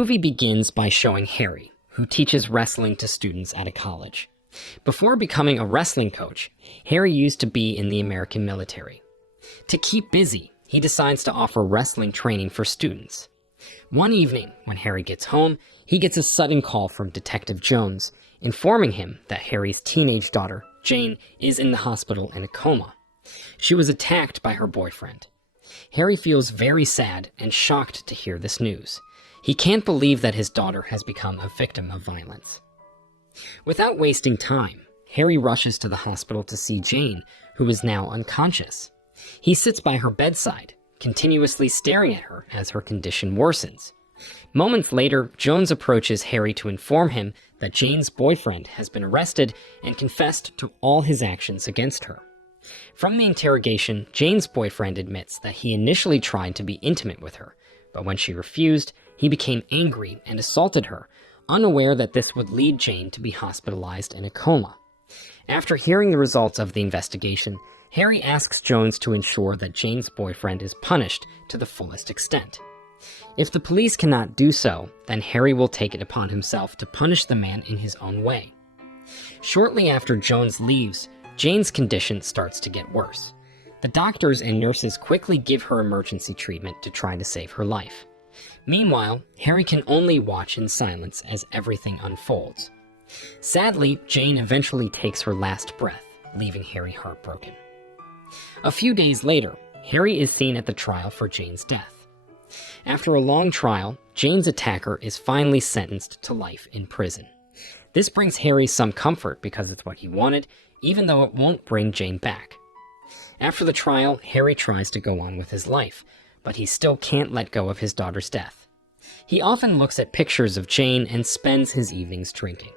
movie begins by showing Harry, who teaches wrestling to students at a college. Before becoming a wrestling coach, Harry used to be in the American military. To keep busy, he decides to offer wrestling training for students. One evening, when Harry gets home, he gets a sudden call from Detective Jones, informing him that Harry's teenage daughter, Jane, is in the hospital in a coma. She was attacked by her boyfriend. Harry feels very sad and shocked to hear this news. He can't believe that his daughter has become a victim of violence. Without wasting time, Harry rushes to the hospital to see Jane, who is now unconscious. He sits by her bedside, continuously staring at her as her condition worsens. Moments later, Jones approaches Harry to inform him that Jane's boyfriend has been arrested and confessed to all his actions against her. From the interrogation, Jane's boyfriend admits that he initially tried to be intimate with her, but when she refused, he became angry and assaulted her, unaware that this would lead Jane to be hospitalized in a coma. After hearing the results of the investigation, Harry asks Jones to ensure that Jane's boyfriend is punished to the fullest extent. If the police cannot do so, then Harry will take it upon himself to punish the man in his own way. Shortly after Jones leaves, Jane's condition starts to get worse. The doctors and nurses quickly give her emergency treatment to try to save her life. Meanwhile, Harry can only watch in silence as everything unfolds. Sadly, Jane eventually takes her last breath, leaving Harry heartbroken. A few days later, Harry is seen at the trial for Jane's death. After a long trial, Jane's attacker is finally sentenced to life in prison. This brings Harry some comfort because it's what he wanted, even though it won't bring Jane back. After the trial, Harry tries to go on with his life, but he still can't let go of his daughter's death. He often looks at pictures of Jane and spends his evenings drinking.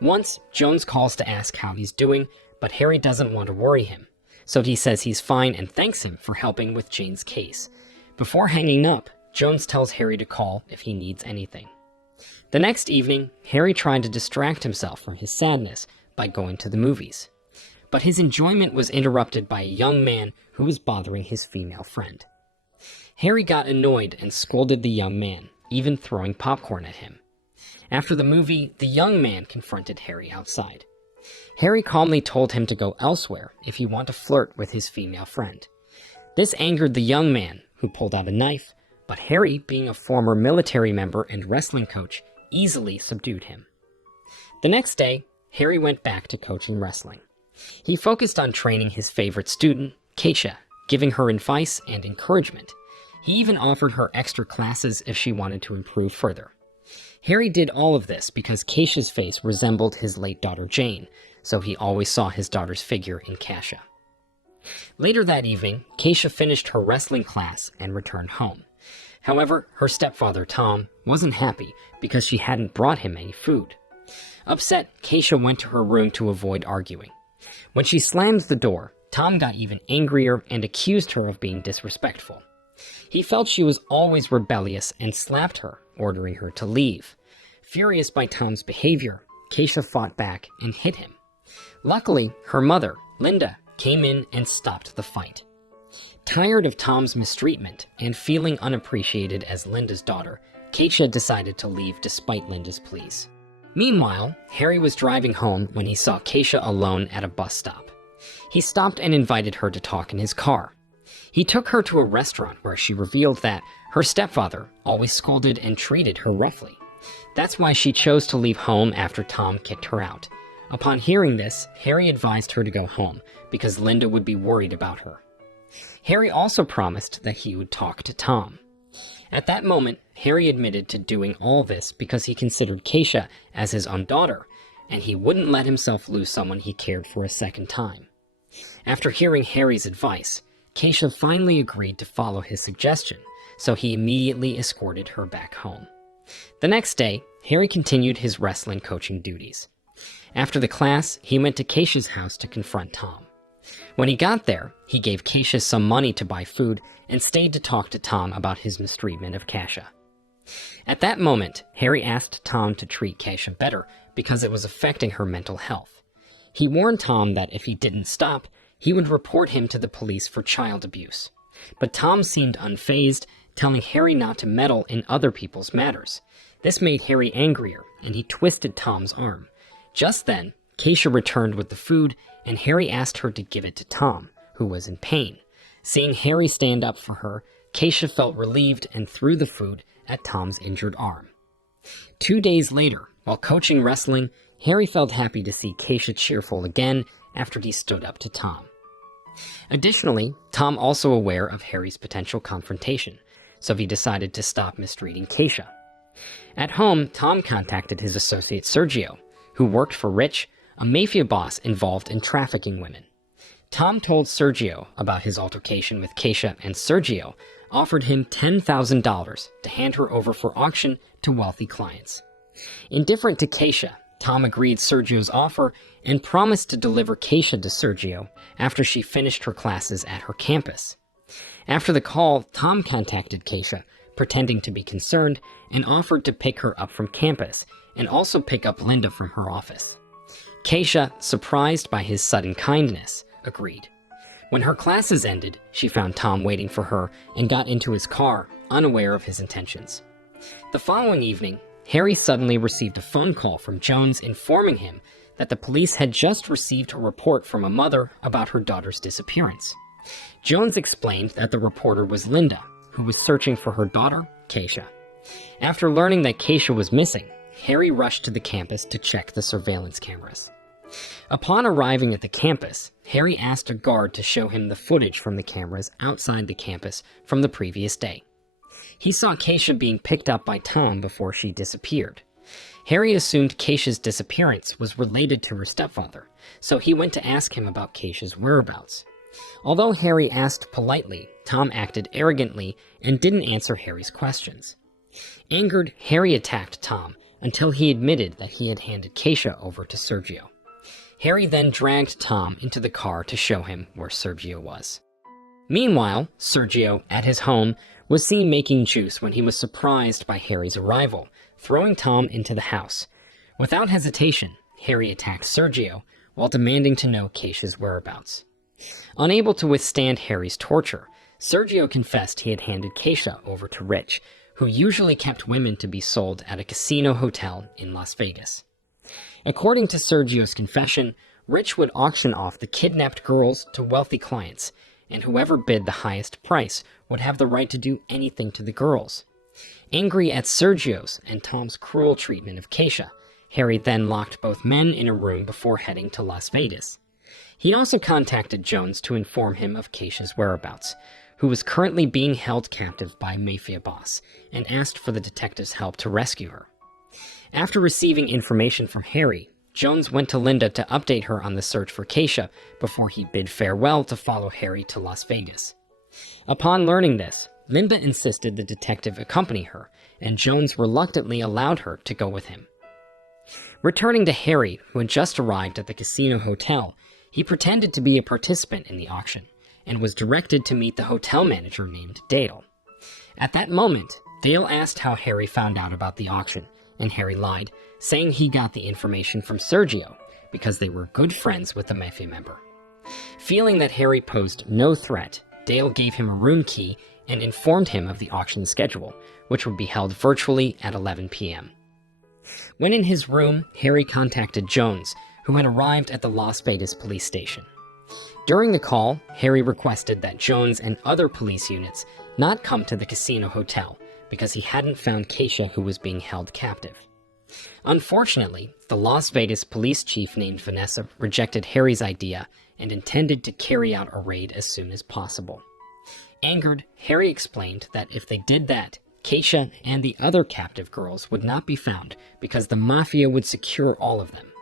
Once, Jones calls to ask how he's doing, but Harry doesn't want to worry him, so he says he's fine and thanks him for helping with Jane's case. Before hanging up, Jones tells Harry to call if he needs anything. The next evening, Harry tried to distract himself from his sadness by going to the movies. But his enjoyment was interrupted by a young man who was bothering his female friend. Harry got annoyed and scolded the young man, even throwing popcorn at him. After the movie, the young man confronted Harry outside. Harry calmly told him to go elsewhere if he wanted to flirt with his female friend. This angered the young man, who pulled out a knife, but Harry, being a former military member and wrestling coach, easily subdued him. The next day, Harry went back to coaching wrestling. He focused on training his favorite student, Keisha, giving her advice and encouragement. He even offered her extra classes if she wanted to improve further. Harry did all of this because Keisha's face resembled his late daughter Jane, so he always saw his daughter's figure in Keisha. Later that evening, Keisha finished her wrestling class and returned home. However, her stepfather, Tom, wasn't happy because she hadn't brought him any food. Upset, Keisha went to her room to avoid arguing. When she slammed the door, Tom got even angrier and accused her of being disrespectful. He felt she was always rebellious and slapped her, ordering her to leave. Furious by Tom's behavior, Keisha fought back and hit him. Luckily, her mother, Linda, came in and stopped the fight. Tired of Tom's mistreatment and feeling unappreciated as Linda's daughter, Keisha decided to leave despite Linda's pleas. Meanwhile, Harry was driving home when he saw Keisha alone at a bus stop. He stopped and invited her to talk in his car. He took her to a restaurant where she revealed that her stepfather always scolded and treated her roughly. That's why she chose to leave home after Tom kicked her out. Upon hearing this, Harry advised her to go home because Linda would be worried about her. Harry also promised that he would talk to Tom. At that moment, Harry admitted to doing all this because he considered Keisha as his own daughter, and he wouldn't let himself lose someone he cared for a second time. After hearing Harry's advice, Keisha finally agreed to follow his suggestion, so he immediately escorted her back home. The next day, Harry continued his wrestling coaching duties. After the class, he went to Keisha's house to confront Tom. When he got there, he gave Keisha some money to buy food and stayed to talk to Tom about his mistreatment of Keisha. At that moment, Harry asked Tom to treat Keisha better because it was affecting her mental health. He warned Tom that if he didn't stop, he would report him to the police for child abuse. But Tom seemed unfazed, telling Harry not to meddle in other people's matters. This made Harry angrier, and he twisted Tom's arm. Just then, Keisha returned with the food, and Harry asked her to give it to Tom, who was in pain. Seeing Harry stand up for her, Keisha felt relieved and threw the food at Tom's injured arm. 2 days later, while coaching wrestling, Harry felt happy to see Keisha cheerful again after he stood up to Tom. Additionally, Tom also aware of Harry's potential confrontation, so he decided to stop mistreating Keisha. At home, Tom contacted his associate Sergio, who worked for Rich, a mafia boss involved in trafficking women. Tom told Sergio about his altercation with Keisha, and Sergio offered him $10,000 to hand her over for auction to wealthy clients. Indifferent to Keisha, Tom agreed Sergio's offer and promised to deliver Keisha to Sergio after she finished her classes at her campus. After the call, Tom contacted Keisha, pretending to be concerned, and offered to pick her up from campus and also pick up Linda from her office. Keisha, surprised by his sudden kindness, agreed. When her classes ended, she found Tom waiting for her and got into his car, unaware of his intentions. The following evening, Harry suddenly received a phone call from Jones informing him that the police had just received a report from a mother about her daughter's disappearance. Jones explained that the reporter was Linda, who was searching for her daughter, Keisha. After learning that Keisha was missing, Harry rushed to the campus to check the surveillance cameras. Upon arriving at the campus, Harry asked a guard to show him the footage from the cameras outside the campus from the previous day. He saw Keisha being picked up by Tom before she disappeared. Harry assumed Keisha's disappearance was related to her stepfather, so he went to ask him about Keisha's whereabouts. Although Harry asked politely, Tom acted arrogantly and didn't answer Harry's questions. Angered, Harry attacked Tom until he admitted that he had handed Keisha over to Sergio. Harry then dragged Tom into the car to show him where Sergio was. Meanwhile, Sergio, at his home, was seen making juice when he was surprised by Harry's arrival, throwing Tom into the house. Without hesitation, Harry attacked Sergio while demanding to know Keisha's whereabouts. Unable to withstand Harry's torture, Sergio confessed he had handed Keisha over to Rich, who usually kept women to be sold at a casino hotel in Las Vegas. According to Sergio's confession, Rich would auction off the kidnapped girls to wealthy clients, and whoever bid the highest price would have the right to do anything to the girls. Angry at Sergio's and Tom's cruel treatment of Keisha, Harry then locked both men in a room before heading to Las Vegas. He also contacted Jones to inform him of Keisha's whereabouts, who was currently being held captive by a mafia boss, and asked for the detective's help to rescue her. After receiving information from Harry, Jones went to Linda to update her on the search for Keisha before he bid farewell to follow Harry to Las Vegas. Upon learning this, Linda insisted the detective accompany her, and Jones reluctantly allowed her to go with him. Returning to Harry, who had just arrived at the casino hotel, he pretended to be a participant in the auction, and was directed to meet the hotel manager named Dale. At that moment, Dale asked how Harry found out about the auction, and Harry lied, saying he got the information from Sergio, because they were good friends with the mafia member. Feeling that Harry posed no threat, Dale gave him a room key and informed him of the auction schedule, which would be held virtually at 11 p.m. When in his room, Harry contacted Jones, who had arrived at the Las Vegas police station. During the call, Harry requested that Jones and other police units not come to the casino hotel because he hadn't found Keisha, who was being held captive. Unfortunately, the Las Vegas police chief named Vanessa rejected Harry's idea and intended to carry out a raid as soon as possible. Angered, Harry explained that if they did that, Keisha and the other captive girls would not be found because the mafia would secure all of them.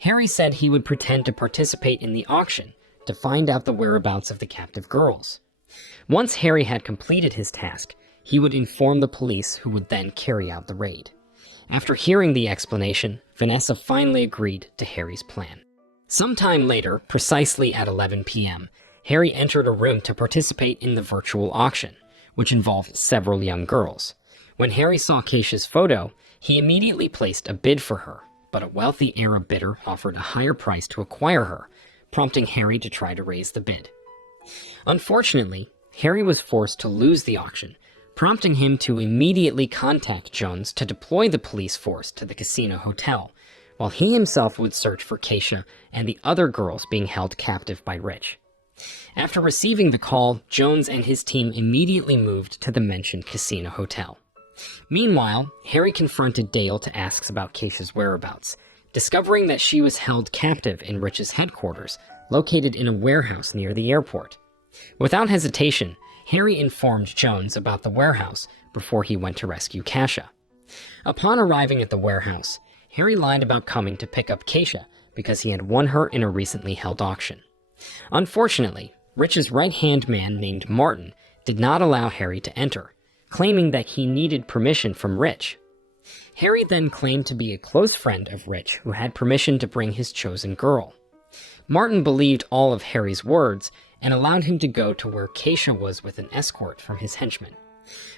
Harry said he would pretend to participate in the auction to find out the whereabouts of the captive girls. Once Harry had completed his task, he would inform the police, who would then carry out the raid. After hearing the explanation, Vanessa finally agreed to Harry's plan. Sometime later, precisely at 11 p.m., Harry entered a room to participate in the virtual auction, which involved several young girls. When Harry saw Keisha's photo, he immediately placed a bid for her, but a wealthy Arab bidder offered a higher price to acquire her, prompting Harry to try to raise the bid. Unfortunately, Harry was forced to lose the auction, prompting him to immediately contact Jones to deploy the police force to the casino hotel, while he himself would search for Keisha and the other girls being held captive by Rich. After receiving the call, Jones and his team immediately moved to the mentioned casino hotel. Meanwhile, Harry confronted Dale to ask about Keisha's whereabouts, discovering that she was held captive in Rich's headquarters, located in a warehouse near the airport. Without hesitation, Harry informed Jones about the warehouse before he went to rescue Keisha. Upon arriving at the warehouse, Harry lied about coming to pick up Keisha because he had won her in a recently held auction. Unfortunately, Rich's right-hand man named Martin did not allow Harry to enter, claiming that he needed permission from Rich. Harry then claimed to be a close friend of Rich who had permission to bring his chosen girl. Martin believed all of Harry's words and allowed him to go to where Keisha was with an escort from his henchmen.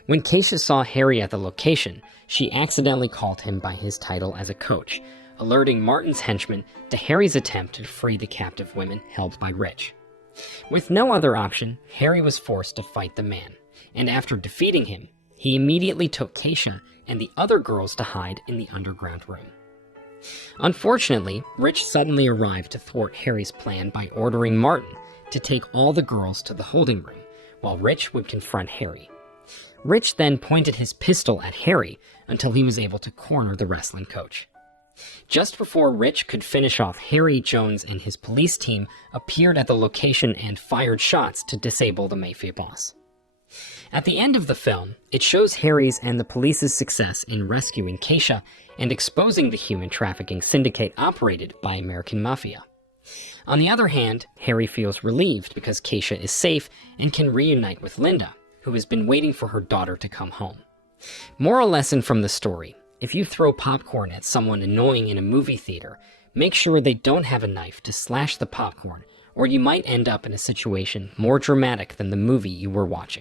When Keisha saw Harry at the location, she accidentally called him by his title as a coach, alerting Martin's henchmen to Harry's attempt to free the captive women held by Rich. With no other option, Harry was forced to fight the man, and after defeating him, he immediately took Keisha and the other girls to hide in the underground room. Unfortunately, Rich suddenly arrived to thwart Harry's plan by ordering Martin to take all the girls to the holding room, while Rich would confront Harry. Rich then pointed his pistol at Harry until he was able to corner the wrestling coach. Just before Rich could finish off Harry, Jones and his police team appeared at the location and fired shots to disable the Mafia boss. At the end of the film, it shows Harry's and the police's success in rescuing Keisha and exposing the human trafficking syndicate operated by American Mafia. On the other hand, Harry feels relieved because Keisha is safe and can reunite with Linda, who has been waiting for her daughter to come home. Moral lesson from the story: if you throw popcorn at someone annoying in a movie theater, make sure they don't have a knife to slash the popcorn, or you might end up in a situation more dramatic than the movie you were watching.